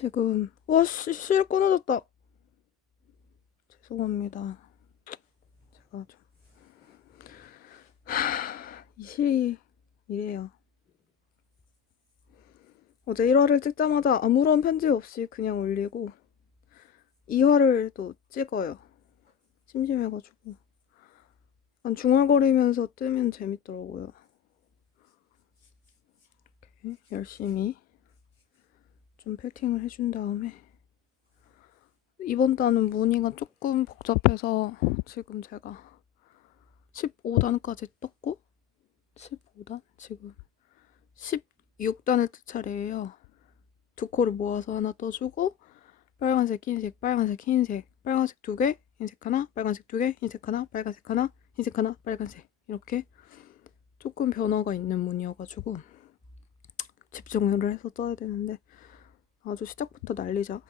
지금 실 끊어졌다. 죄송합니다. 제가 좀 이 실이 이래요. 어제 1화를 찍자마자 아무런 편집 없이 그냥 올리고 2화를 또 찍어요. 심심해가지고. 약간 중얼거리면서 뜨면 재밌더라고요. 이렇게 열심히 좀 패팅을 해준 다음에 이번 단은 무늬가 조금 복잡해서 지금 제가 15단까지 떴고 15단? 지금 16단을 뜰 차례예요. 두 코를 모아서 하나 떠주고 빨간색, 흰색, 빨간색, 흰색, 빨간색 2개, 흰색 하나, 빨간색 2개, 흰색 하나, 빨간색 하나, 흰색 하나, 빨간색 이렇게 조금 변화가 있는 무늬여가지고 집중을 해서 써야 되는데 아주 시작부터 난리죠.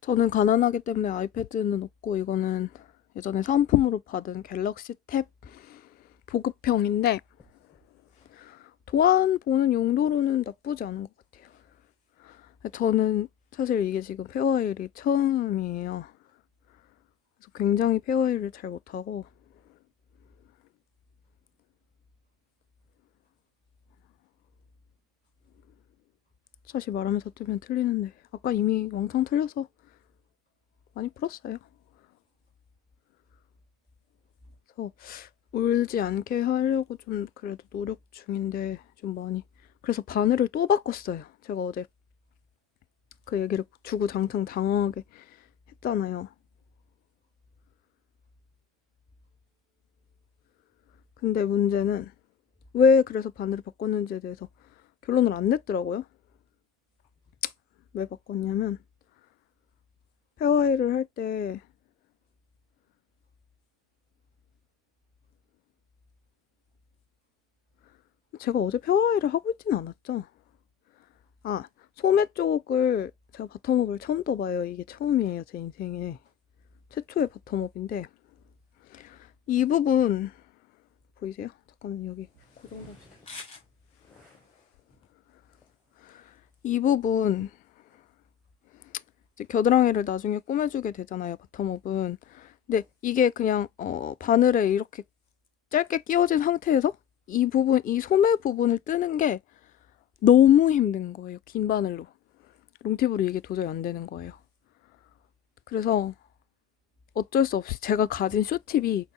저는 가난하기 때문에 아이패드는 없고 이거는 예전에 사은품으로 받은 갤럭시 탭 보급형인데 도안 보는 용도로는 나쁘지 않은 것 같아요. 저는 사실 이게 지금 페어웨일이 처음이에요. 그래서 굉장히 페어웨일을 잘 못하고 다시 말하면서 뜨면 틀리는데 아까 이미 왕창 틀려서 많이 풀었어요. 그래서 울지 않게 하려고 좀 그래도 노력 중인데 좀 많이 그래서 바늘을 또 바꿨어요. 제가 어제 그 얘기를 주구장창 당황하게 했잖아요. 근데 문제는 왜 그래서 바늘을 바꿨는지에 대해서 결론을 안 냈더라고요. 왜 바꿨냐면 페어웨이를 할 때 제가 어제 페어웨이를 하고 있진 않았죠. 아, 소매 쪽을 제가 바텀업을 처음 떠봐요. 이게 처음이에요. 제 인생에. 최초의 바텀업인데 이 부분 보이세요? 잠깐만 여기 고정합시다. 이 부분 이제 겨드랑이를 나중에 꼬매주게 되잖아요. 바텀업은. 근데 이게 그냥 바늘에 이렇게 짧게 끼워진 상태에서 이 부분, 이 소매 부분을 뜨는 게 너무 힘든 거예요. 긴 바늘로. 롱팁으로 이게 도저히 안 되는 거예요. 그래서 어쩔 수 없이 제가 가진 쇼팁이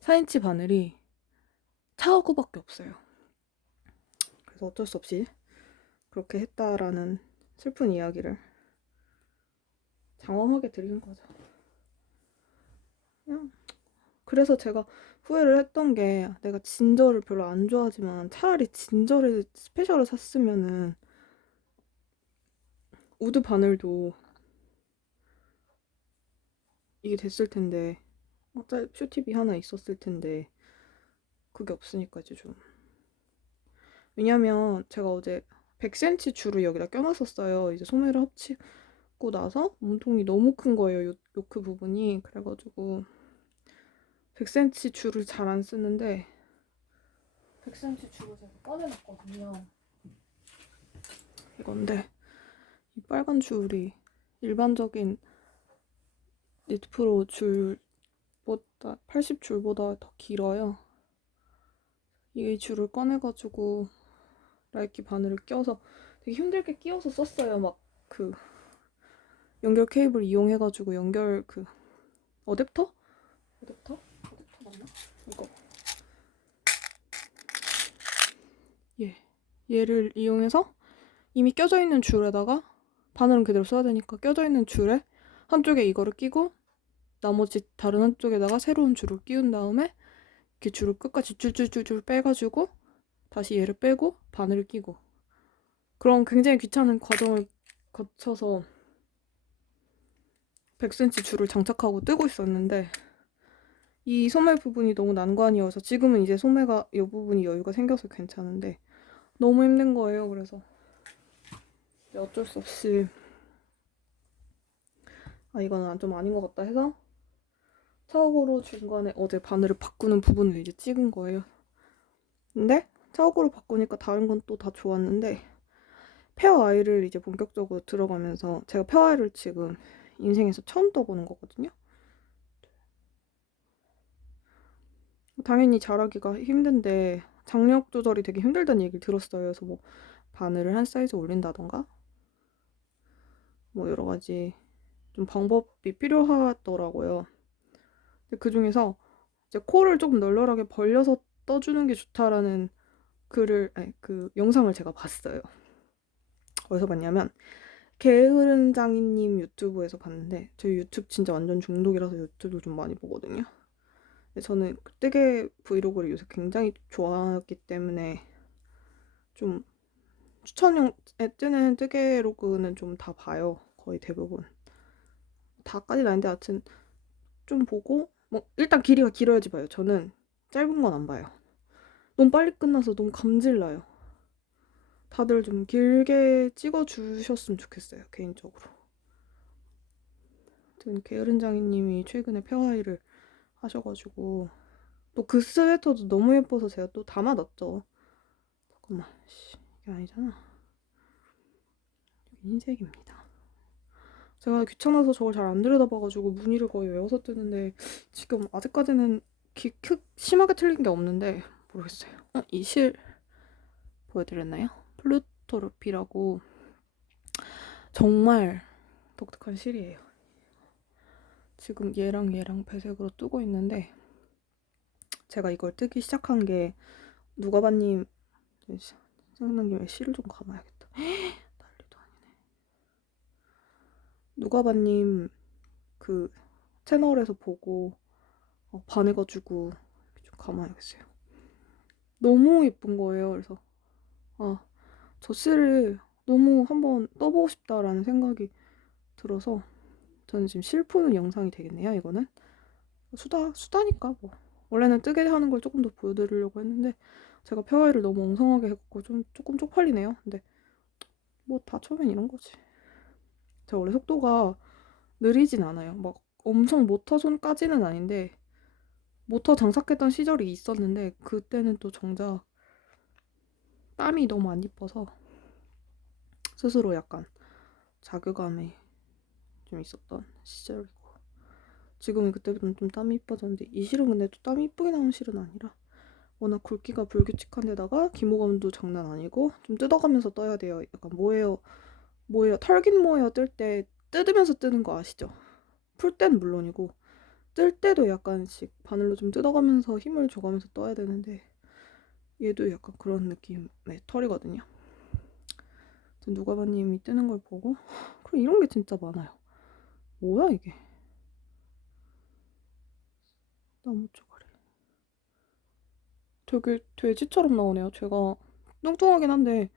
4인치 바늘이 차고밖에 없어요. 그래서 어쩔 수 없이 그렇게 했다라는 슬픈 이야기를 장황하게 드리는 거죠. 그냥 그래서 제가 후회를 했던 게 내가 진저를 별로 안 좋아하지만 차라리 진저를 스페셜을 샀으면은 우드 바늘도 이게 됐을 텐데 쇼팁이 하나 있었을 텐데 그게 없으니까 이제 좀 왜냐면 제가 어제 100cm 줄을 여기다 껴놨었어요. 이제 소매를 합치고 나서 몸통이 너무 큰 거예요. 요크 부분이. 그래가지고 100cm 줄을 잘 안 쓰는데 100cm 줄을 제가 꺼내놨거든요. 이건데 이 빨간 줄이 일반적인 니트프로 줄보다 80줄보다 더 길어요. 이 줄을 꺼내가지고 라이키 바늘을 껴서 되게 힘들게 끼워서 썼어요. 막 그 연결 케이블 이용해가지고 연결 그 어댑터 맞나? 이거 얘를 이용해서 이미 껴져 있는 줄에다가 바늘은 그대로 써야 되니까 껴져 있는 줄에 한쪽에 이거를 끼고 나머지 다른 한쪽에다가 새로운 줄을 끼운 다음에 이렇게 줄을 끝까지 줄줄줄줄 빼가지고 다시 얘를 빼고 바늘을 끼고 그런 굉장히 귀찮은 과정을 거쳐서 100cm 줄을 장착하고 뜨고 있었는데 이 소매 부분이 너무 난관이어서 지금은 이제 소매가 이 부분이 여유가 생겨서 괜찮은데 너무 힘든 거예요. 그래서 어쩔 수 없이 이거는 좀 아닌 것 같다 해서 차고로 중간에 어제 바늘을 바꾸는 부분을 이제 찍은 거예요. 근데 차고로 바꾸니까 다른 건 또 다 좋았는데 페어 아이를 이제 본격적으로 들어가면서 제가 페어 아이를 지금 인생에서 처음 떠보는 거거든요. 당연히 잘하기가 힘든데 장력 조절이 되게 힘들다는 얘기를 들었어요. 그래서 뭐 바늘을 한 사이즈 올린다던가 뭐 여러 가지 좀 방법이 필요하더라고요. 근데 그 중에서 이제 코를 조금 널널하게 벌려서 떠주는 게 좋다라는 그 영상을 제가 봤어요. 어디서 봤냐면 게으른 장인님 유튜브에서 봤는데 저희 유튜브 진짜 완전 중독이라서 유튜브 좀 많이 보거든요. 근데 저는 그 뜨개 브이로그를 요새 굉장히 좋아하기 때문에 좀 추천형에 뜨는 뜨개로그는 좀 다 봐요. 거의 대부분. 다까지는 아닌데 하여튼 좀 보고 뭐 일단 길이가 길어야지 봐요. 저는 짧은 건 안 봐요. 너무 빨리 끝나서 너무 감질나요. 다들 좀 길게 찍어주셨으면 좋겠어요. 개인적으로. 아무튼 게으른 장인님이 최근에 페어아이를 하셔가지고 또 그 스웨터도 너무 예뻐서 제가 또 담아놨죠. 잠깐만, 이게 아니잖아. 여기 흰색입니다. 제가 귀찮아서 저걸 잘 안 들여다봐가지고 무늬를 거의 외워서 뜨는데 지금 아직까지는 심하게 틀린 게 없는데 모르겠어요. 이 실 보여드렸나요? 플루토르피라고 정말 독특한 실이에요. 지금 얘랑 배색으로 뜨고 있는데 제가 이걸 뜨기 시작한 게 누가바님 생각난 김에 실을 좀 감아야겠다. 난리도 아니네. 누가바님 그 채널에서 보고 반해가지고 좀 감아야겠어요. 너무 예쁜 거예요. 그래서 저 실을 너무 한번 떠보고 싶다라는 생각이 들어서 저는 지금 실 푸는 영상이 되겠네요. 이거는 수다니까 뭐 원래는 뜨개 하는 걸 조금 더 보여드리려고 했는데 제가 페어웨이를 너무 엉성하게 해갖고 좀 조금 쪽팔리네요. 근데 뭐 다 처음엔 이런 거지. 제가 원래 속도가 느리진 않아요. 막 엄청 모터 손까지는 아닌데 모터 장착했던 시절이 있었는데 그때는 또 정작 땀이 너무 안 이뻐서 스스로 약간 자괴감이 좀 있었던 시절이고 지금은 그때보다는 좀 땀이 이뻐졌는데 이 실은 근데 또 땀이 이쁘게 나오는 실은 아니라 워낙 굵기가 불규칙한 데다가 기모감도 장난 아니고 좀 뜯어가면서 떠야 돼요. 약간 뭐예요 털긴 뭐예요 뜰 때 뜯으면서 뜨는 거 아시죠? 풀 땐 물론이고 뜰 때도 약간씩 바늘로 좀 뜯어가면서 힘을 줘가면서 떠야 되는데 얘도 약간 그런 느낌의 털이거든요. 누가바님이 뜨는 걸 보고 그래 이런 게 진짜 많아요. 뭐야 이게? 나무 쪼가리. 되게 돼지처럼 나오네요. 제가 뚱뚱하긴 한데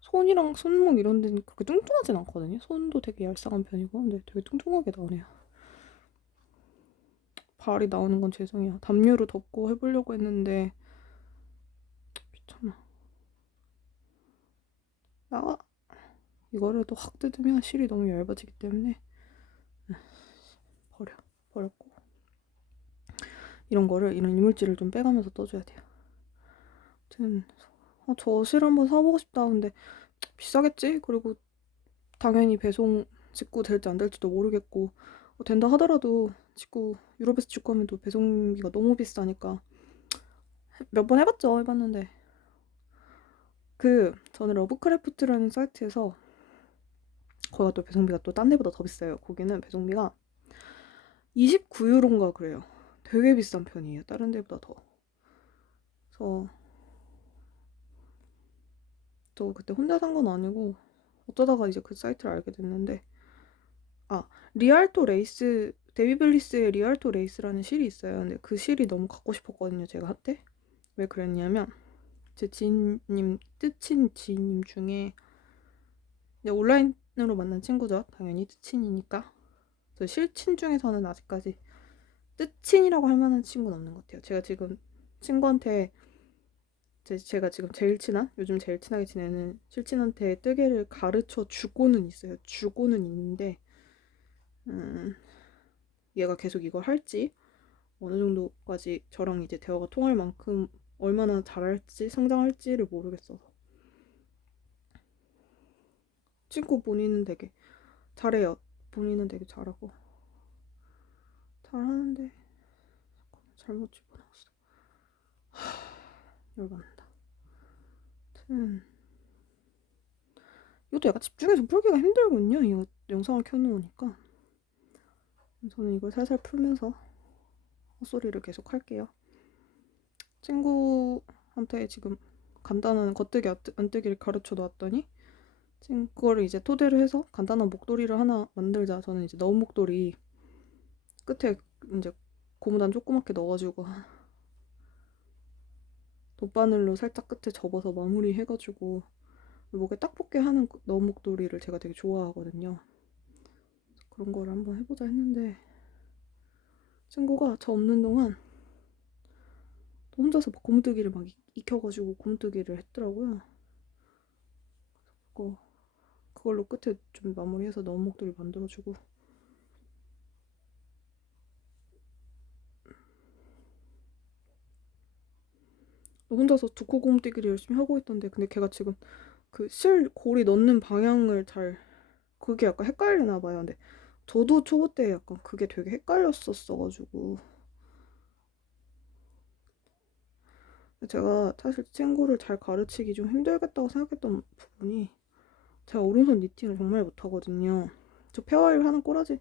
손이랑 손목 이런 데는 그렇게 뚱뚱하진 않거든요. 손도 되게 얄쌍한 편이고 근데 되게 뚱뚱하게 나오네요. 발이 나오는 건 죄송해요. 담요로 덮고 해보려고 했는데 귀찮아. 나와. 이거를 또 확 뜯으면 실이 너무 얇아지기 때문에 버렸고 이런 이물질을 좀 빼가면서 떠줘야 돼요. 아무튼 저 실 한번 사보고 싶다. 근데 비싸겠지? 그리고 당연히 배송 직구 될지 안 될지도 모르겠고 된다 하더라도 유럽에서 직구하면 또 배송비가 너무 비싸니까 몇 번 해봤는데 저는 러브크래프트라는 사이트에서 거기가 또 배송비가 또 딴 데보다 더 비싸요. 거기는 배송비가 29유로인가 그래요. 되게 비싼 편이에요. 다른 데보다 더. 그래서 저 그때 혼자 산 건 아니고 어쩌다가 이제 그 사이트를 알게 됐는데 리알토 레이스 데비블리스의 리알토 레이스라는 실이 있어요. 근데 그 실이 너무 갖고 싶었거든요. 제가 한때 왜 그랬냐면 제 지인님 뜻친 지인님 중에 온라인으로 만난 친구죠. 당연히 뜻친이니까 저 실친 중에서는 아직까지 뜻친이라고 할 만한 친구는 없는 것 같아요. 제가 지금 친구한테 제가 지금 요즘 제일 친하게 지내는 실친한테 뜨개를 가르쳐 주고는 있어요. 주고는 있는데 얘가 계속 이걸 할지 어느 정도까지 저랑 이제 대화가 통할 만큼 얼마나 잘할지 성장할지를 모르겠어서 친구 본인은 되게 잘해요. 본인은 되게 잘하고 잘하는데 잘못 집어넣었어. 열받는다. 아무튼 이것도 약간 집중해서 풀기가 힘들군요. 이거 영상을 켜놓으니까. 저는 이걸 살살 풀면서 헛소리를 계속 할게요. 친구한테 지금 간단한 겉뜨기 안뜨기를 가르쳐 놨더니 그거를 이제 토대로 해서 간단한 목도리를 하나 만들자. 저는 이제 너운 목도리 끝에 이제 고무단 조그맣게 넣어가지고 돗바늘로 살짝 끝에 접어서 마무리 해가지고 목에 딱 붙게 하는 너운 목도리를 제가 되게 좋아하거든요. 그런 거를 한번 해보자 했는데 친구가 저 없는 동안 혼자서 막 고무뜨기를 막 익혀가지고 고무뜨기를 했더라고요. 그걸로 끝에 좀 마무리해서 너운 목도리 만들어주고 혼자서 두코 고무뜨기를 열심히 하고 있던데 근데 걔가 지금 그 실고리 넣는 방향을 잘 그게 약간 헷갈리나 봐요. 근데 저도 초보 때 약간 그게 되게 헷갈렸었어가지고 제가 사실 친구를 잘 가르치기 좀 힘들겠다고 생각했던 부분이 제가 오른손 니팅을 정말 못하거든요. 저 페어일 하는 꼬라지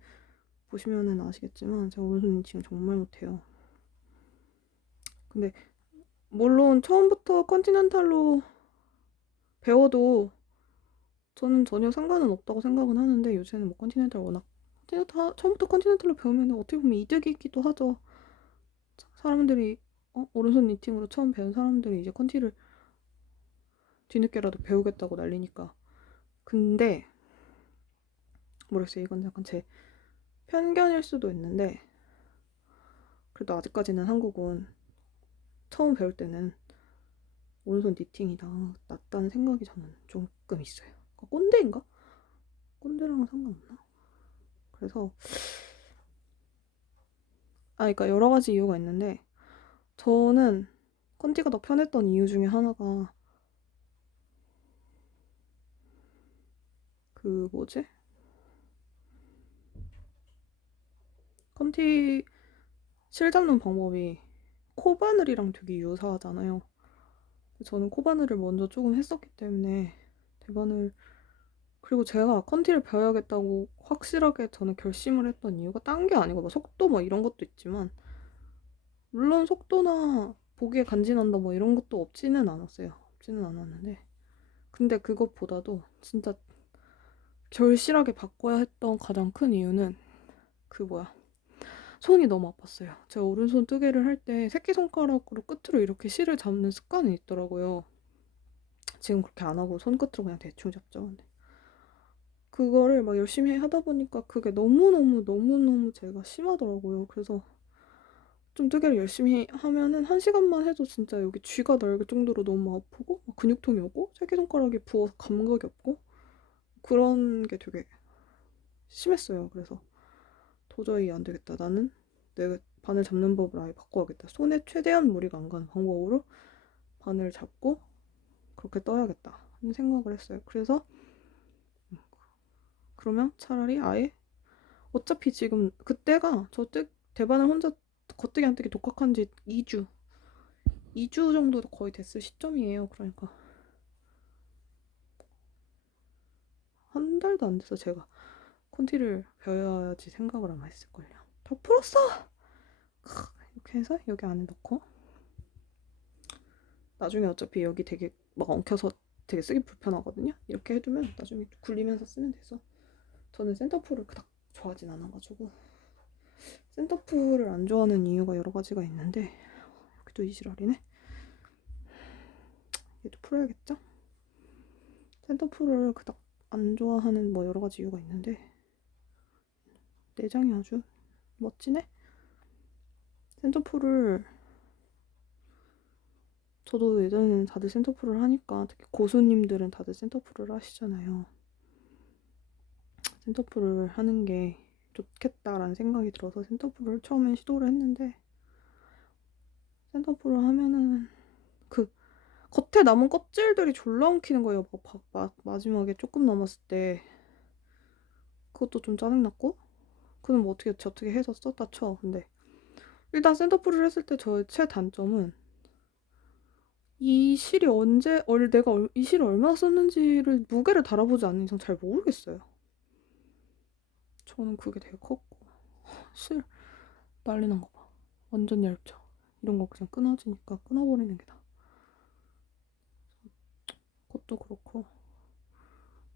보시면은 아시겠지만 제가 오른손 니팅을 정말 못해요. 근데 물론 처음부터 컨티넨탈로 배워도 저는 전혀 상관은 없다고 생각은 하는데 요새는 뭐 컨티넨탈 워낙 처음부터 컨티넨탈로 배우면 어떻게 보면 이득이기도 하죠. 사람들이 오른손 니팅으로 처음 배운 사람들이 이제 컨티를 뒤늦게라도 배우겠다고 난리니까. 근데 모르겠어요. 이건 약간 제 편견일 수도 있는데 그래도 아직까지는 한국은 처음 배울 때는 오른손 니팅이 낫다는 생각이 저는 조금 있어요. 꼰대인가? 꼰대랑은 상관없나? 그래서 그러니까 여러 가지 이유가 있는데 저는 컨티가 더 편했던 이유 중에 하나가 그 뭐지? 컨티 실 잡는 방법이 코바늘이랑 되게 유사하잖아요. 저는 코바늘을 먼저 조금 했었기 때문에 대바늘 그리고 제가 컨티를 배워야겠다고 확실하게 저는 결심을 했던 이유가 딴 게 아니고 뭐 속도 뭐 이런 것도 있지만 물론 속도나 보기에 간지난다 뭐 이런 것도 없지는 않았어요. 없지는 않았는데 근데 그것보다도 진짜 절실하게 바꿔야 했던 가장 큰 이유는 그 뭐야 손이 너무 아팠어요. 제가 오른손 뜨개를 할 때 새끼손가락으로 끝으로 이렇게 실을 잡는 습관이 있더라고요. 지금 그렇게 안 하고 손끝으로 그냥 대충 잡죠. 근데 그거를 막 열심히 하다 보니까 그게 너무너무 제가 심하더라고요. 그래서 좀 뜨개를 열심히 하면은 1시간만 해도 진짜 여기 쥐가 날릴 정도로 너무 아프고 근육통이 오고 새끼손가락이 부어서 감각이 없고 그런 게 되게 심했어요. 그래서 도저히 안 되겠다. 나는 내가 바늘 잡는 법을 아예 바꿔야겠다. 손에 최대한 무리가 안 가는 방법으로 바늘 잡고 그렇게 떠야겠다 하는 생각을 했어요. 그래서 그러면 차라리 아예 어차피 지금 그때가 대바늘 혼자 겉뜨기 안뜨기 독학한 지 2주 정도 거의 됐을 시점이에요. 그러니까 한 달도 안 돼서 제가 콘티를 배워야지 생각을 아마 했을걸요. 다 풀었어! 이렇게 해서 여기 안에 넣고 나중에 어차피 여기 되게 막 엉켜서 되게 쓰기 불편하거든요. 이렇게 해두면 나중에 굴리면서 쓰면 돼서 저는 센터풀을 그닥 좋아하진 않아가지고 센터풀을 안 좋아하는 이유가 여러 가지가 있는데 여기도 이지랄이네. 얘도 풀어야겠죠? 센터풀을 그닥 안 좋아하는 뭐 여러 가지 이유가 있는데 내장이 아주 멋지네? 센터풀을 저도 예전에는 다들 센터풀을 하니까 특히 고수님들은 다들 센터풀을 하시잖아요. 센터풀을 하는 게 좋겠다라는 생각이 들어서 센터풀을 처음엔 시도를 했는데 센터풀을 하면은 그 겉에 남은 껍질들이 졸라 엉키는 거예요. 마지막에 조금 남았을 때. 그것도 좀 짜증났고. 그는 뭐 어떻게 해서 썼다 쳐. 근데 일단 샌더풀을 했을 때 저의 최단점은 이 실이 이 실을 얼마나 썼는지를 무게를 달아보지 않는 이상 잘 모르겠어요. 저는 그게 되게 컸고. 실 난리 난 거 봐. 완전 얇죠. 이런 거 그냥 끊어지니까 끊어버리는 게 나아. 그것도 그렇고.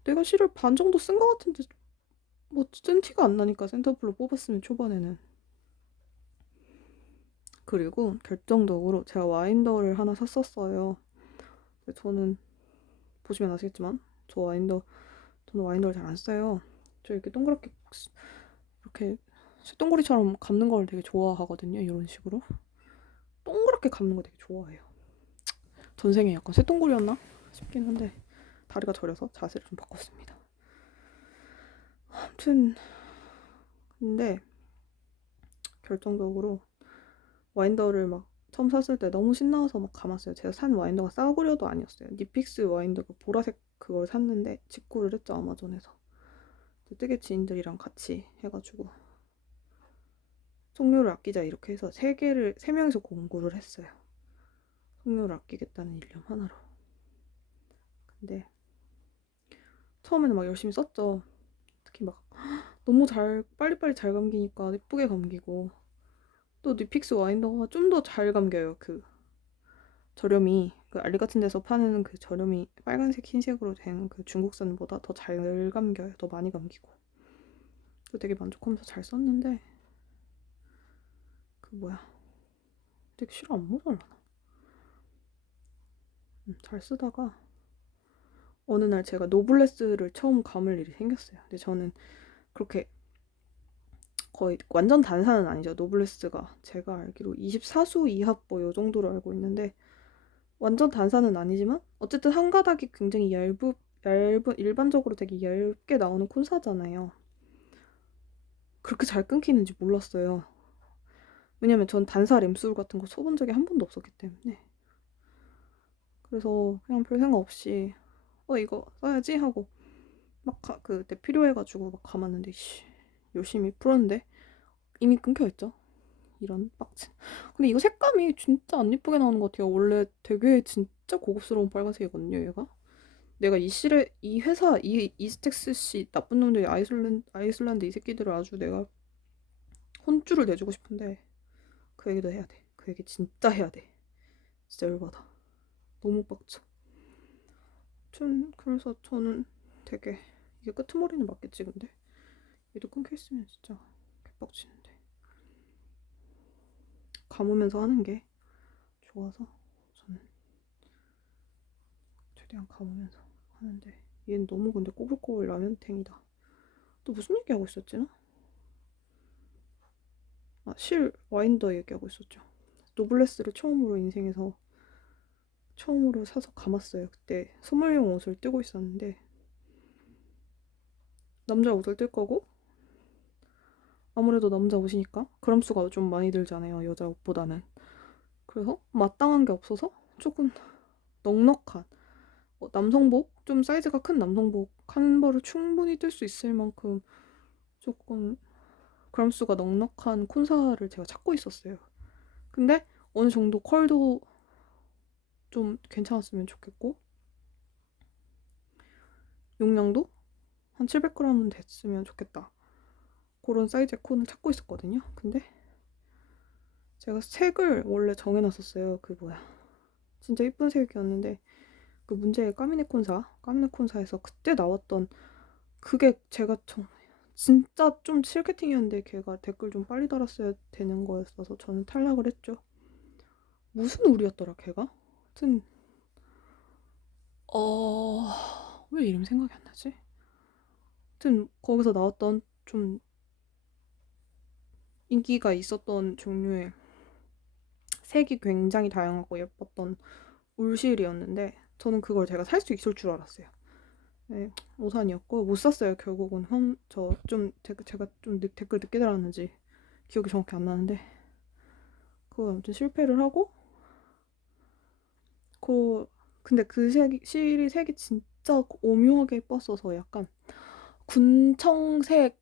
내가 실을 반 정도 쓴 거 같은데 뭐 쓴 티가 안 나니까 센터풀로 뽑았으면 초반에는. 그리고 결정적으로 제가 와인더를 하나 샀었어요. 저는 보시면 아시겠지만 저는 와인더를 잘 안 써요. 저 이렇게 동그랗게 이렇게 쇳덩구리처럼 감는 걸 되게 좋아하거든요. 이런 식으로 동그랗게 감는 거 되게 좋아해요. 전생에 약간 쇳덩구리였나 싶긴 한데 다리가 저려서 자세를 좀 바꿨습니다. 아무튼 근데 결정적으로 와인더를 막 처음 샀을 때 너무 신나서 막 감았어요. 제가 산 와인더가 싸구려도 아니었어요. 니픽스 와인더가 보라색 그걸 샀는데 직구를 했죠, 아마존에서. 뜨개 지인들이랑 같이 해가지고 석류를 아끼자 이렇게 해서 세 명이서 공구를 했어요. 석류를 아끼겠다는 일념 하나로. 근데 처음에는 막 열심히 썼죠. 특히 막 너무 빨리빨리 잘 감기니까 예쁘게 감기고, 또 니픽스 와인더가 좀 더 잘 감겨요. 그 저렴이 그 알리 같은 데서 파는 그 저렴이 빨간색 흰색으로 된 그 중국산보다 더 잘 감겨요. 더 많이 감기고. 또 되게 만족하면서 잘 썼는데 그 뭐야, 되게 실안 모자라나. 잘 쓰다가 어느 날 제가 노블레스를 처음 감을 일이 생겼어요. 근데 저는 그렇게 거의 완전 단사는 아니죠. 노블레스가 제가 알기로 24수 이합 뭐 요 정도로 알고 있는데 완전 단사는 아니지만 어쨌든 한 가닥이 굉장히 얇은 일반적으로 되게 얇게 나오는 콘사잖아요. 그렇게 잘 끊기는지 몰랐어요. 왜냐면 전 단사 램술 같은 거 써본 적이 한 번도 없었기 때문에. 그래서 그냥 별 생각 없이 이거 써야지 하고 막 그때 필요해가지고 막 감았는데 열심히 풀었는데 이미 끊겨있죠. 이런 빡친. 근데 이거 색감이 진짜 안 예쁘게 나오는 것 같아요. 원래 되게 진짜 고급스러운 빨간색이거든요, 얘가. 내가 이 회사, 이스텍스 씨 나쁜 놈들 아이슬란드 이 새끼들을 아주 내가 혼쭐을 내주고 싶은데 그 얘기도 해야 돼. 그 얘기 진짜 해야 돼. 진짜 열받아. 너무 빡쳐. 그래서 저는 되게 이게 끄트머리는 맞겠지 근데 얘도 끊겨있으면 진짜 개빡치는데 감으면서 하는 게 좋아서 저는 최대한 감으면서 하는데 얘는 너무 근데 꼬불꼬불 라면탱이다. 또 무슨 얘기하고 있었지 나? 실 와인더 얘기하고 있었죠. 노블레스를 처음으로 사서 감았어요. 그때 소몰용 옷을 뜨고 있었는데 남자 옷을 뜰 거고 아무래도 남자 옷이니까 그람수가 좀 많이 들잖아요. 여자 옷보다는. 그래서 마땅한 게 없어서 조금 넉넉한 남성복, 좀 사이즈가 큰 남성복 한 벌을 충분히 뜰 수 있을 만큼 조금 그람수가 넉넉한 콘사를 제가 찾고 있었어요. 근데 어느 정도 컬도 좀 괜찮았으면 좋겠고 용량도 한 700g은 됐으면 좋겠다. 그런 사이즈의 콘을 찾고 있었거든요. 근데 제가 색을 원래 정해놨었어요. 그 뭐야, 진짜 예쁜 색이었는데 그 문제의 까미네 콘사에서 그때 나왔던 그게 제가 진짜 좀 실캐팅이었는데 걔가 댓글 좀 빨리 달았어야 되는 거였어서 저는 탈락을 했죠. 무슨 우리였더라 걔가? 하여튼 왜 이름 생각이 안 나지? 하여튼 거기서 나왔던 좀 인기가 있었던 종류의 색이 굉장히 다양하고 예뻤던 울실이었는데 저는 그걸 제가 살 수 있을 줄 알았어요. 네, 오산이었고 못 샀어요. 결국은 제가 좀 댓글 늦게 달았는지 기억이 정확히 안 나는데 그거 아무튼 실패를 하고 그 근데 그 실이 색이 진짜 오묘하게 예뻤어서 약간 군청색과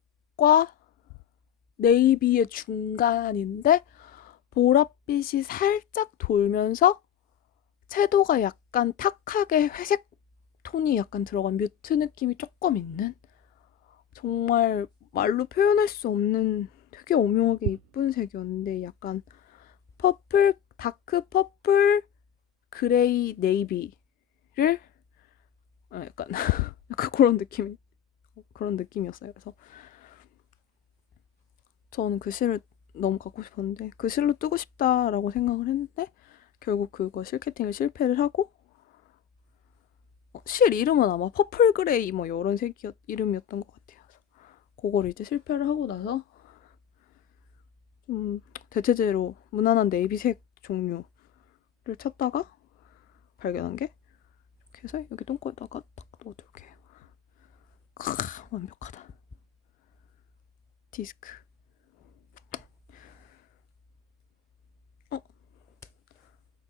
네이비의 중간인데 보랏빛이 살짝 돌면서 채도가 약간 탁하게 회색 톤이 약간 들어간 뮤트 느낌이 조금 있는, 정말 말로 표현할 수 없는 되게 오묘하게 예쁜 색이었는데 약간 퍼플, 다크 퍼플, 그레이, 네이비를 약간 약간 그런 느낌이었어요. 그래서 저는 그 실을 너무 갖고 싶었는데 그 실로 뜨고 싶다라고 생각을 했는데 결국 그거 실캐팅을 실패를 하고 실 이름은 아마 퍼플 그레이 뭐 이런 이름이었던 것 같아요. 그거를 이제 실패를 하고 나서 좀 대체제로 무난한 네이비색 종류를 찾다가 발견한 게 이렇게 해서 여기 똥꼬에다가 딱 넣어둘게요. 완벽하다. 디스크.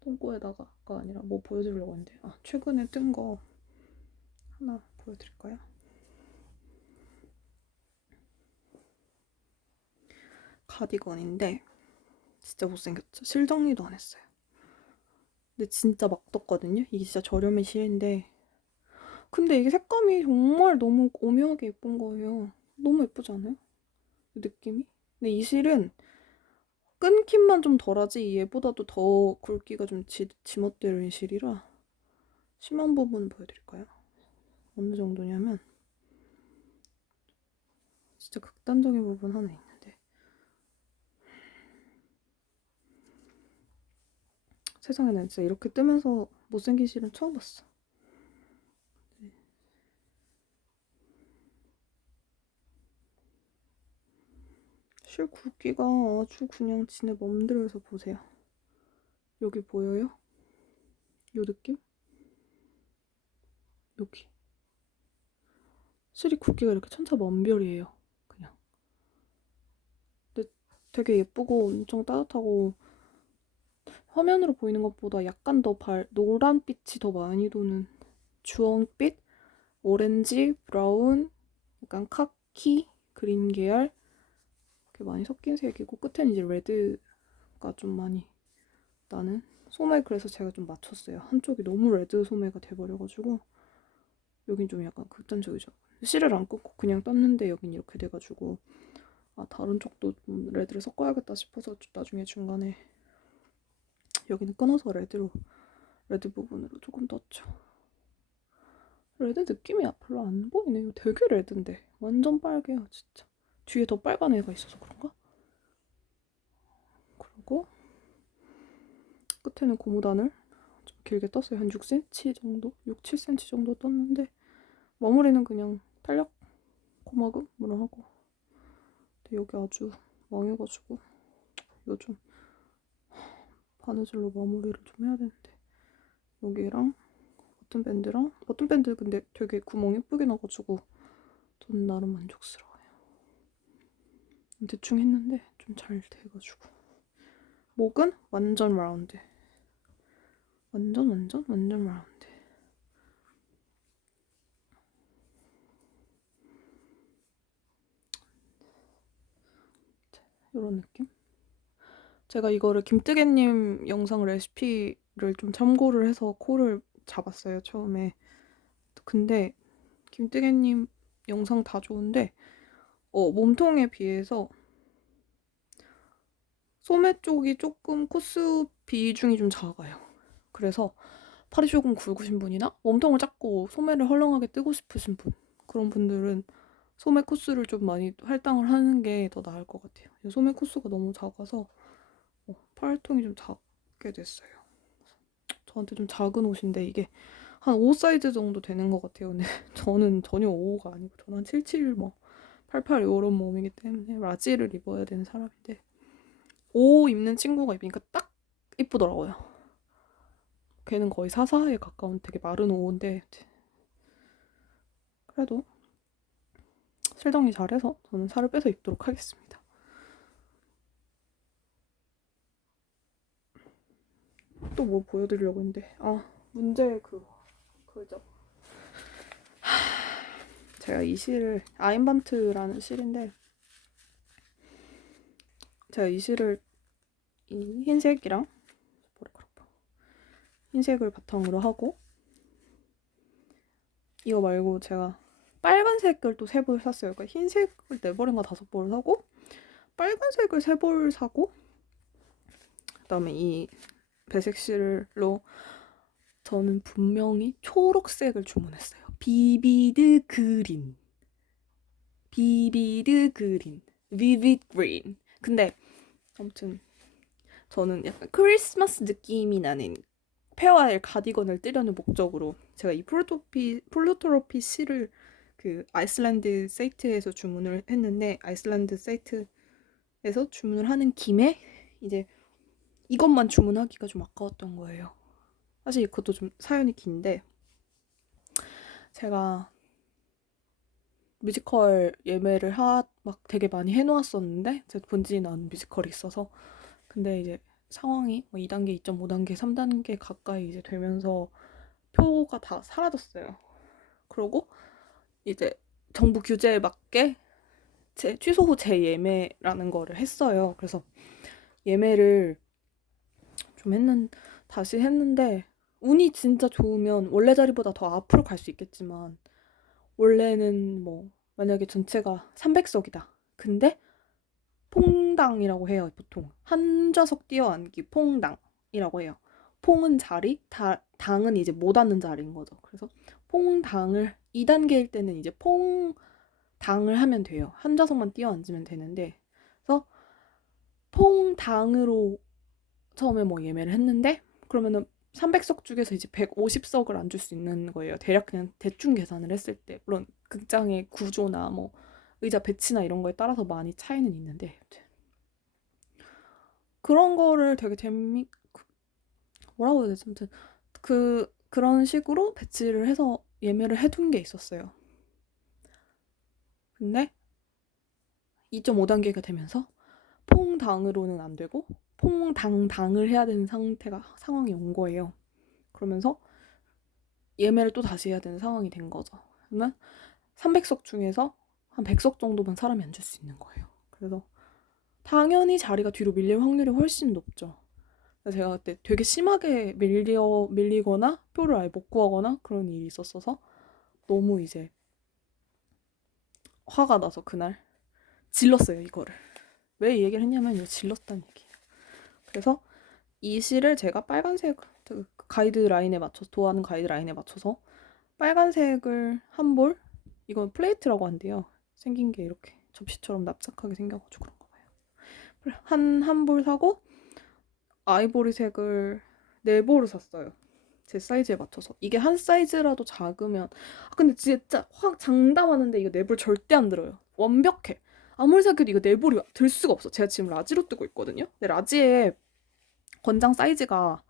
똥꼬에다가가 아니라 뭐 보여드리려고 했는데 최근에 뜬 거 하나 보여드릴까요? 가디건인데 진짜 못생겼죠? 실 정리도 안 했어요. 근데 진짜 막 떴거든요? 이게 진짜 저렴한 실인데 근데 이게 색감이 정말 너무 오묘하게 예쁜 거예요. 너무 예쁘지 않아요? 그 느낌이? 근데 이 실은 끊김만 좀 덜하지 얘보다도 더 굵기가 좀 지멋대로인 실이라 심한 부분 보여드릴까요? 어느 정도냐면 진짜 극단적인 부분 하나 있는데 세상에 난 진짜 이렇게 뜨면서 못생긴 실은 처음 봤어. 실 굵기가 아주 그냥 지네 맘대로 해서 보세요. 여기 보여요? 요 느낌? 여기 실이 굵기가 이렇게 천차만별이에요. 그냥 근데 되게 예쁘고 엄청 따뜻하고 화면으로 보이는 것보다 약간 더 노란빛이 더 많이 도는 주황빛, 오렌지, 브라운, 약간 카키, 그린 계열 이렇게 많이 섞인 색이고 끝에는 이제 레드가 좀 많이 나는 소매. 그래서 제가 좀 맞췄어요. 한쪽이 너무 레드 소매가 돼버려가지고 여긴 좀 약간 극단적이죠. 실을 안 끊고 그냥 떴는데 여긴 이렇게 돼가지고 다른 쪽도 좀 레드를 섞어야겠다 싶어서 나중에 중간에 여기는 끊어서 레드 부분으로 조금 떴죠. 레드 느낌이 별로 안 보이네요. 되게 레드인데 완전 빨개요 진짜. 뒤에 더 빨간 애가 있어서 그런가? 그리고 끝에는 고무단을 좀 길게 떴어요. 한 6cm 정도? 6, 7cm 정도 떴는데 마무리는 그냥 탄력 고마금으로 하고. 근데 여기 아주 망해가지고 요즘 바느질로 마무리를 좀 해야 되는데 여기랑 버튼밴드 근데 되게 구멍 예쁘게 나가지고 저는 나름 만족스러워요. 대충 했는데 좀 잘 돼가지고 목은 완전 라운드. 완전 라운드. 이런 느낌? 제가 이거를 김뜨개님 영상 레시피를 좀 참고를 해서 코를 잡았어요 처음에. 근데 김뜨개님 영상 다 좋은데 몸통에 비해서 소매 쪽이 조금 코스 비중이 좀 작아요. 그래서 팔이 조금 굵으신 분이나 몸통을 작고 소매를 헐렁하게 뜨고 싶으신 분, 그런 분들은 소매 코스를 좀 많이 할당을 하는 게 더 나을 것 같아요. 소매 코스가 너무 작아서 팔통이 좀 작게 됐어요. 저한테 좀 작은 옷인데 이게 한 5 사이즈 정도 되는 것 같아요. 근데 저는 전혀 5가 아니고 저는 한 77, 88 이런 몸이기 때문에 라지를 입어야 되는 사람인데 5 입는 친구가 입으니까 딱 이쁘더라고요. 걔는 거의 44에 가까운 되게 마른 5인데 그래도 실정리 잘해서 저는 살을 빼서 입도록 하겠습니다. 또 뭐 보여드리려고 했는데 문제 그죠. 제가 이 실을 아임반트라는 실인데 제가 이 실을 이 흰색이랑 흰색을 바탕으로 하고 이거 말고 제가 빨간색을 또 3볼 샀어요. 그러니까 흰색을 4볼인가 5볼을 사고 빨간색을 3볼 사고 그다음에 이 배색 실로 저는 분명히 초록색을 주문했어요. 비비드 그린. vivid green. 근데 아무튼 저는 약간 크리스마스 느낌이 나는 페어일 가디건을 뜨려는 목적으로 제가 이 플루토로피 실을 그 아이슬란드 사이트에서 주문을 했는데 아이슬란드 사이트에서 주문을 하는 김에 이제 이것만 주문하기가 좀 아까웠던 거예요. 사실 그것도 좀 사연이 긴데 제가 뮤지컬 예매를 막 되게 많이 해놓았었는데 제가 본진이 나온 뮤지컬이 있어서 근데 이제 상황이 2단계, 2.5단계, 3단계 가까이 이제 되면서 표가 다 사라졌어요. 그러고 이제 정부 규제에 맞게 취소 후 재예매라는 거를 했어요. 그래서 예매를 좀 다시 했는데 운이 진짜 좋으면 원래 자리보다 더 앞으로 갈 수 있겠지만 원래는 뭐 만약에 전체가 300석이다. 근데 퐁당이라고 해요. 보통 한 좌석 뛰어앉기 퐁당이라고 해요. 퐁은 자리, 당은 이제 못 앉는 자리인 거죠. 그래서 퐁당을 2단계일 때는 이제 퐁당을 하면 돼요. 한 좌석만 뛰어앉으면 되는데 그래서 퐁당으로 처음에 뭐 예매를 했는데 그러면은 300석 중에서 이제 150석을 앉을 수 있는 거예요. 대략 그냥 대충 계산을 했을 때. 물론 극장의 구조나 뭐 의자 배치나 이런 거에 따라서 많이 차이는 있는데 그런 거를 되게 뭐라고 해야 되지? 아무튼 그런 식으로 배치를 해서 예매를 해둔 게 있었어요. 근데 2.5단계가 되면서 퐁당으로는 안 되고 퐁당당을 해야 되는 상황이 온 거예요. 그러면서 예매를 또 다시 해야 되는 상황이 된 거죠. 그러면 300석 중에서 한 100석 정도만 사람이 앉을 수 있는 거예요. 그래서 당연히 자리가 뒤로 밀릴 확률이 훨씬 높죠. 제가 그때 되게 심하게 밀리거나 표를 아예 못 구하거나 그런 일이 있었어서 너무 이제 화가 나서 그날 질렀어요, 이거를. 왜 이 얘기를 했냐면 이거 질렀다는 얘기예요. 그래서 이 시를 제가 빨간색 가이드라인에 맞춰서 도안은 가이드라인에 맞춰서 빨간색을 한 볼, 이건 플레이트라고 한대요. 생긴 게 이렇게 접시처럼 납작하게 생겨가지고 그런가 봐요. 한 볼 사고 아이보리색을 4볼을 샀어요. 제 사이즈에 맞춰서. 이게 한 사이즈라도 작으면 근데 진짜 확 장담하는데 이거 4볼 절대 안 들어요. 완벽해. 아무리 생각해도 이거 4볼이 들 수가 없어. 제가 지금 라지로 뜨고 있거든요. 근데 라지의 권장 사이즈가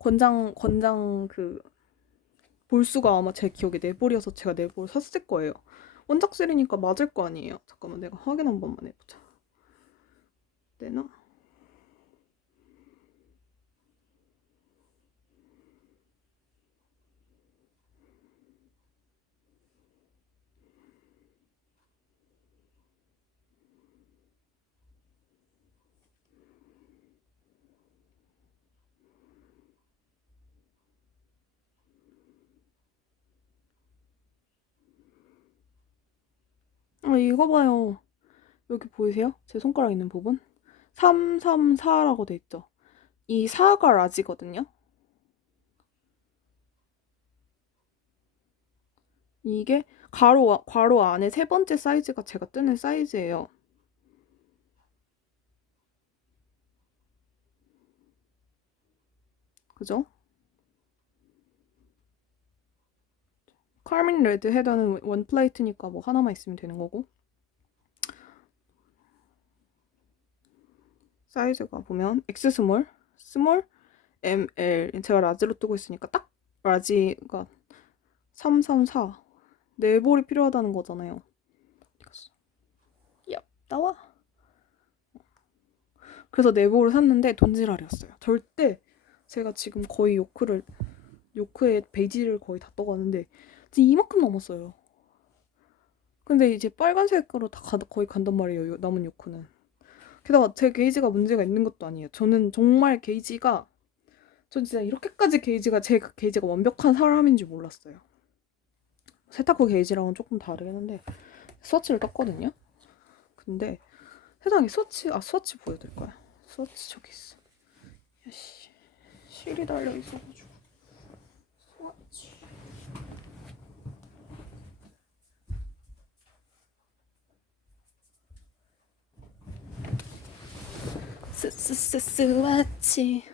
권장 그 볼수가 아마 제 기억에 4볼이어서 제가 4볼 샀을 거예요. 원작실이니까 맞을 거 아니에요. 잠깐만 내가 확인 한 번만 해보자. 되나? 이거 봐요. 여기 보이세요? 제 손가락 있는 부분? 334라고 돼 있죠. 이 4가 라지거든요. 이게 괄호 안에 3번째 사이즈가 제가 뜨는 사이즈예요. 그죠? 카민 레드 헤더는 원 플레이트니까 뭐 하나만 있으면 되는 거고. 사이즈가 보면 X 스몰, ML. 제가 라지로 뜨고 있으니까 딱 라지가 334. 4볼이 필요하다는 거잖아요. 어디 갔어? 야, 나와. 그래서 4볼을 샀는데 돈지랄이었어요. 절대 제가 지금 거의 요크에 베이지를 거의 다 떠가는데 지금 이만큼 남았어요. 근데 이제 빨간색으로 다 거의 간단 말이에요. 남은 요크는. 게다가 제 게이지가 문제가 있는 것도 아니에요. 저는 정말 게이지가 전 진짜 이렇게까지 제 게이지가 완벽한 사람인지 몰랐어요. 세탁후 게이지랑은 조금 다르긴 한데 스와치를 떴거든요. 근데 세상에 스와치 보여드릴 거야. 스와치 저기 있어. 야씨, 실이 달려 있어가지고. 스와치. 스와치.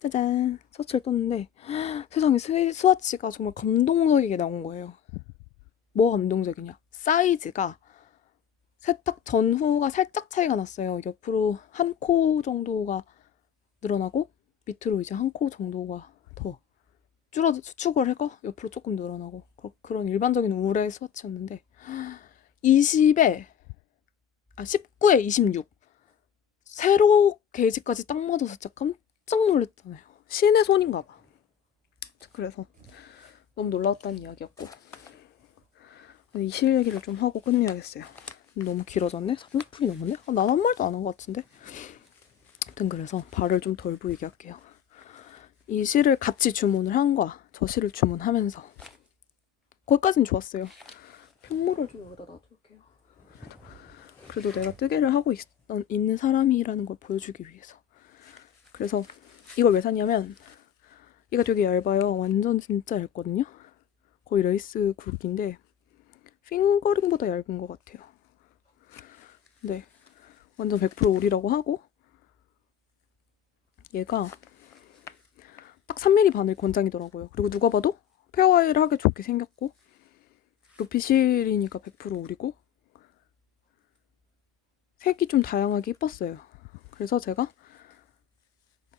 짜잔. 스와치를 떴는데 세상에 스와치가 정말 감동적이게 나온 거예요. 뭐가 감동적이냐? 사이즈가 세탁 전후가 살짝 차이가 났어요. 옆으로 한 코 정도가 늘어나고 밑으로 이제 한 코 정도가 더 수축을 해가 옆으로 조금 늘어나고 그런 일반적인 우레 스와치였는데 19에 26 세로 게이지까지 딱 맞아서 진짜 깜짝 놀랐잖아요. 신의 손인가 봐. 그래서 너무 놀라웠다는 이야기였고 이 실 얘기를 좀 하고 끝내야겠어요. 너무 길어졌네? 30분이 넘었네? 난 한 말도 안 한 것 같은데? 하여튼 그래서 발을 좀 덜 보이게 할게요. 이 실을 같이 주문을 한 거야. 저 실을 주문하면서. 거기까진 좋았어요. 편물을 좀 여기다 놔둘게요. 그래도 내가 뜨개를 하고 있는 사람이라는 걸 보여주기 위해서. 그래서 이걸 왜 샀냐면 이가 되게 얇아요. 완전 진짜 얇거든요. 거의 레이스 굵기인데 핑거링보다 얇은 것 같아요. 네, 완전 100% 올이라고 하고 얘가 딱 3mm 바늘 권장이더라고요. 그리고 누가 봐도 페어와이를 하기 좋게 생겼고 루피실이니까 100% 올이고 색이 좀 다양하게 이뻤어요. 그래서 제가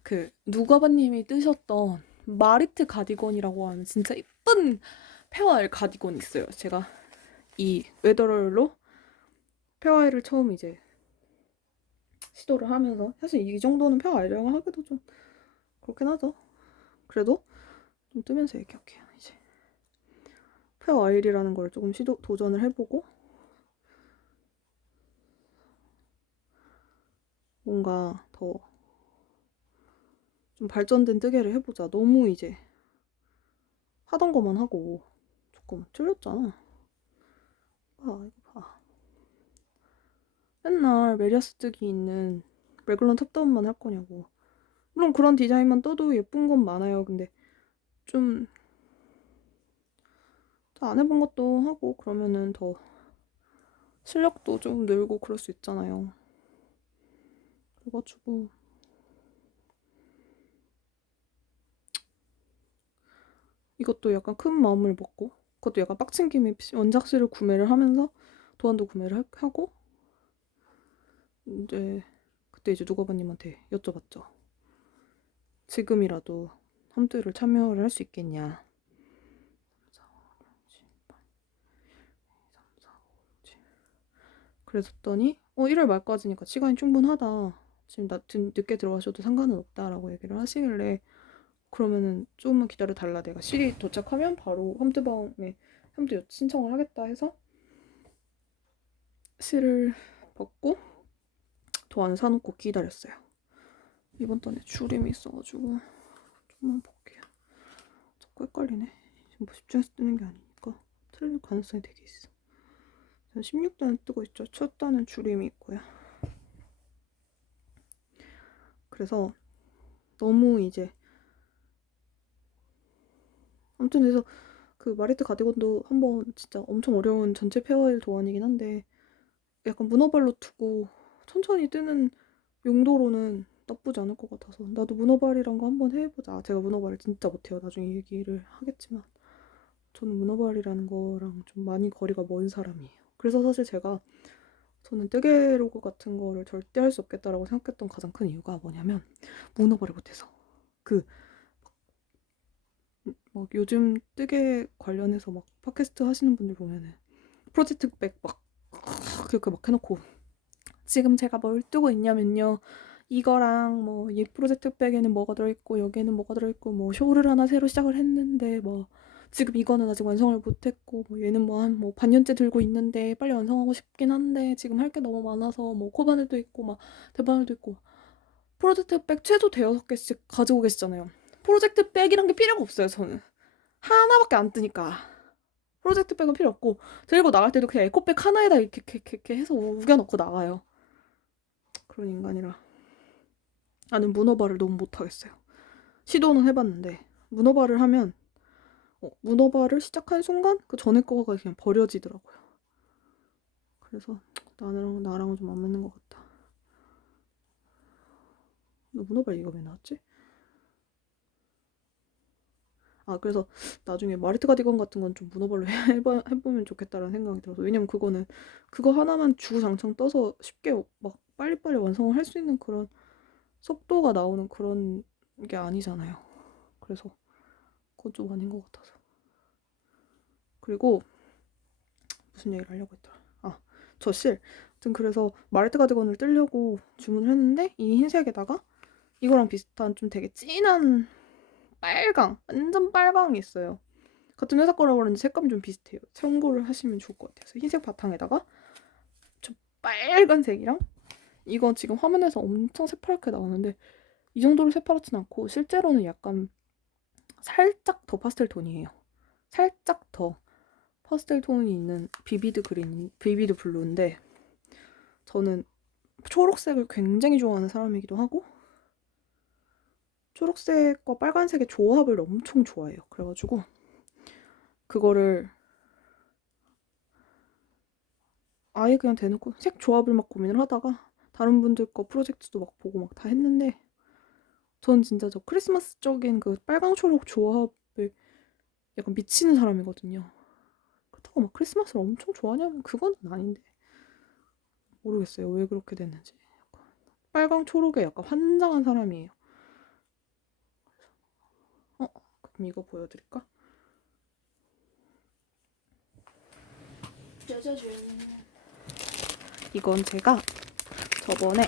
그 누가바님이 뜨셨던 마리트 가디건이라고 하는 진짜 이쁜 페어와이 가디건이 있어요. 제가 이 웨더럴로 페어와이를 처음 이제 시도를 하면서 사실 이 정도는 페어와이랑 하기도 좀 그렇긴 하죠. 그래도 좀 뜨면서 얘기할게요. 이제 페어와이라는 걸 조금 도전을 해보고 뭔가 더 좀 발전된 뜨개를 해보자. 너무 이제 하던 것만 하고 조금 틀렸잖아. 이거 봐. 맨날 메리아스 뜨기 있는 레귤런 탑다운만 할 거냐고. 물론 그런 디자인만 떠도 예쁜 건 많아요. 근데 좀 더 안 해본 것도 하고 그러면은 더 실력도 좀 늘고 그럴 수 있잖아요. 그래가지고 이것도 약간 큰 마음을 먹고 그것도 약간 빡친 김에 원작실을 구매를 하면서 도안도 구매를 하고 이제 그때 이제 누가바님한테 여쭤봤죠. 지금이라도 홈트를 참여를 할 수 있겠냐. 그랬더니 1월 말까지니까 시간이 충분하다. 지금 늦게 들어가셔도 상관은 없다라고 얘기를 하시길래 그러면은 조금만 기다려 달라. 내가 실이 도착하면 바로 홈트방에 홈트 신청을 하겠다 해서 실을 받고 도안 사놓고 기다렸어요. 이번 달에 줄임이 있어가지고 좀만 볼게요. 자꾸 헷갈리네. 지금 뭐 집중해서 뜨는 게 아니니까 틀릴 가능성이 되게 있어. 16단은 뜨고 있죠. 첫 단은 줄임이 있고요. 그래서 너무 이제 아무튼 그래서 그 마리트 가디건도 한번 진짜 엄청 어려운 전체 페어일 도안이긴 한데 약간 문어발로 두고 천천히 뜨는 용도로는 나쁘지 않을 것 같아서 나도 문어발이란 거 한번 해보자. 제가 문어발을 진짜 못해요. 나중에 얘기를 하겠지만 저는 문어발이라는 거랑 좀 많이 거리가 먼 사람이에요. 그래서 사실 저는 뜨개 로그 같은 거를 절대 할 수 없겠다라고 생각했던 가장 큰 이유가 뭐냐면 문어발을 못해서 막 요즘 뜨개 관련해서 막 팟캐스트 하시는 분들 보면은 프로젝트백 막 그렇게 막 해놓고 지금 제가 뭘 뜨고 있냐면요 이거랑 뭐 이 프로젝트 백에는 뭐가 들어있고 여기에는 뭐가 들어있고 뭐 쇼를 하나 새로 시작을 했는데 뭐 지금 이거는 아직 완성을 못했고 뭐 얘는 뭐 한 뭐 반년째 들고 있는데 빨리 완성하고 싶긴 한데 지금 할 게 너무 많아서 뭐 코바늘도 있고 막 대바늘도 있고 프로젝트 백 최소 대여섯 개씩 가지고 계시잖아요. 프로젝트 백이란 게 필요가 없어요. 저는 하나밖에 안 뜨니까 프로젝트 백은 필요 없고 들고 나갈 때도 그냥 에코백 하나에다 이렇게 해서 우겨넣고 나가요. 그런 인간이라 나는 문어발을 너무 못하겠어요. 시도는 해봤는데 문어발을 하면 문어발을 시작한 순간 그 전에 거가 그냥 버려지더라고요. 그래서 나랑은 좀 안 맞는 것 같다. 문어발 이거 왜 나왔지? 그래서 나중에 마리트 가디건 같은 건 좀 문어발로 해보면 좋겠다라는 생각이 들어서 왜냐면 그거는 그거 하나만 주구장창 떠서 쉽게 막 빨리빨리 완성을 할 수 있는 그런 속도가 나오는 그런 게 아니잖아요. 그래서 그건 좀 아닌 것 같아서. 그리고 무슨 얘기를 하려고 했더라. 저실. 아무튼 그래서 마르트 가디건을 뜨려고 주문을 했는데 이 흰색에다가 이거랑 비슷한 좀 되게 진한 빨강, 완전 빨강이 있어요. 같은 회사 거라고 그러는데 색감이 좀 비슷해요. 참고를 하시면 좋을 것 같아요. 흰색 바탕에다가 저 빨간색이랑 이거 지금 화면에서 엄청 새파랗게 나오는데 이 정도로 새파랗진 않고 실제로는 약간 살짝 더 파스텔 톤이에요. 살짝 더 파스텔 톤이 있는 비비드 블루인데 저는 초록색을 굉장히 좋아하는 사람이기도 하고 초록색과 빨간색의 조합을 엄청 좋아해요. 그래가지고 그거를 아예 그냥 대놓고 색 조합을 막 고민을 하다가 다른 분들 거 프로젝트도 막 보고 막 다 했는데 전 진짜 저 크리스마스적인 그 빨강 초록 조합을 약간 미치는 사람이거든요. 그렇다고 막 크리스마스를 엄청 좋아하냐면 그건 아닌데 모르겠어요. 왜 그렇게 됐는지. 빨강 초록에 약간 환장한 사람이에요. 그럼 이거 보여드릴까? 짜자잔. 이건 제가 저번에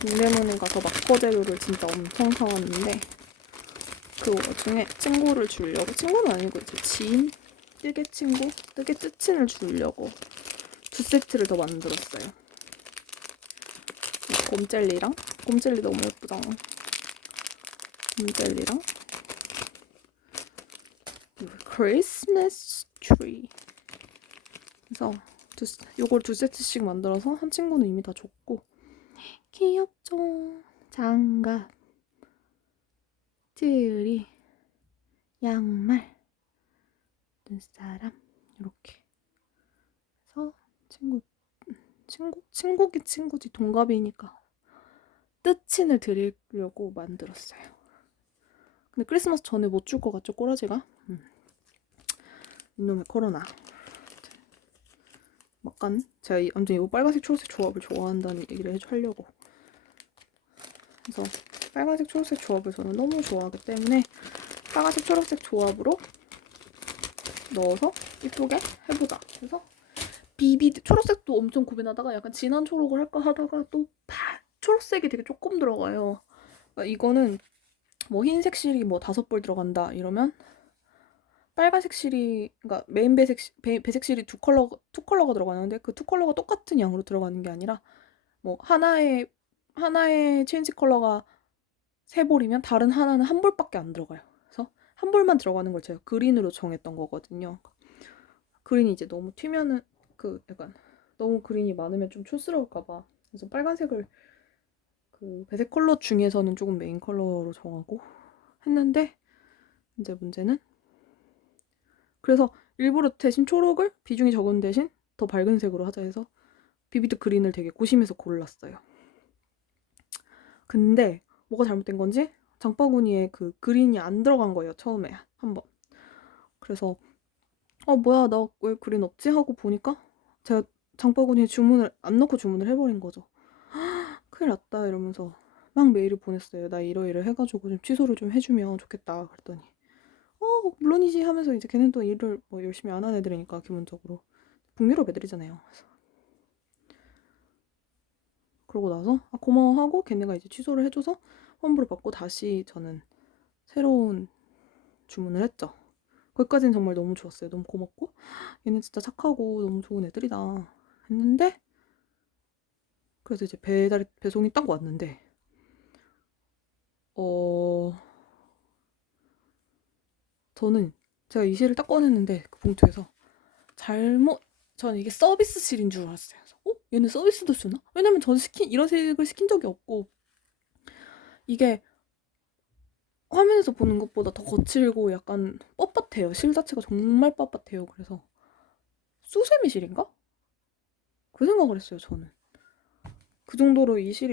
동대문에 가서 막거 재료를 진짜 엄청 사왔는데 그 와중에 친구를 주려고 친구는 아니고 이제 지인? 뜨개 친구? 뜨개 뜨친을 주려고 2세트를 더 만들었어요. 곰젤리랑 곰젤리 너무 예쁘잖아. 곰젤리랑 크리스마스 트리. 그래서 요걸 2세트씩 만들어서 한 친구는 이미 다 줬고 귀엽죠. 장갑, 트리, 양말, 눈사람 이렇게 해서 친구긴 친구지 동갑이니까 뜨친을 드리려고 만들었어요. 근데 크리스마스 전에 못 줄 것 같죠, 꼬라지가? 이놈의 코로나. 약간 제가 아무튼 이거 빨간색 초록색 조합을 좋아한다는 얘기를 하려고. 그래서 빨간색 초록색 조합을 저는 너무 좋아하기 때문에 빨간색 초록색 조합으로 넣어서 이쁘게 해보자. 그래서 비비드 초록색도 엄청 고민하다가 약간 진한 초록을 할까 하다가 또 초록색이 되게 조금 들어가요. 그러니까 이거는 뭐 흰색 실이 뭐 5벌 들어간다 이러면 빨간색 실이 그러니까 메인 배색 실이 두 컬러가 들어가는데 그 두 컬러가 똑같은 양으로 들어가는 게 아니라 뭐 하나의 체인지 컬러가 3벌이면 다른 하나는 1벌밖에 안 들어가요. 그래서 1벌만 들어가는 걸 제가 그린으로 정했던 거거든요. 그린이 이제 너무 튀면은 그 약간 너무 그린이 많으면 좀 촌스러울까 봐. 그래서 빨간색을 그 배색 컬러 중에서는 조금 메인 컬러로 정하고 했는데 이제 문제는 그래서 일부러 대신 초록을 비중이 적은 대신 더 밝은 색으로 하자 해서 비비드 그린을 되게 고심해서 골랐어요. 근데 뭐가 잘못된 건지 장바구니에 그 그린이 안 들어간 거예요. 처음에 한번. 그래서 뭐야 나 왜 그린 없지? 하고 보니까 제가 장바구니에 주문을 안 넣고 주문을 해버린 거죠. 큰일 났다 이러면서 막 메일을 보냈어요. 나 이러 해가지고 좀 취소를 좀 해주면 좋겠다 그랬더니 물론이지 하면서 이제 걔는 또 일을 뭐 열심히 안 하는 애들이니까 기본적으로 북유럽 애들이잖아요. 그러고 나서 고마워하고 걔네가 이제 취소를 해줘서 환불을 받고 다시 저는 새로운 주문을 했죠. 거기까지는 정말 너무 좋았어요. 너무 고맙고 얘네 진짜 착하고 너무 좋은 애들이다 했는데, 그래서 이제 배송이 딱 왔는데 저는 제가 이 실을 딱 꺼냈는데 그 봉투에서 저는 이게 서비스실인 줄 알았어요. 그래서 얘네 서비스도 주나? 왜냐면 저는 이런 색을 시킨 적이 없고, 이게 화면에서 보는 것보다 더 거칠고 약간 뻣뻣해요. 실 자체가 정말 뻣뻣해요. 그래서 수세미 실인가? 그 생각을 했어요, 저는. 그 정도로 이 실이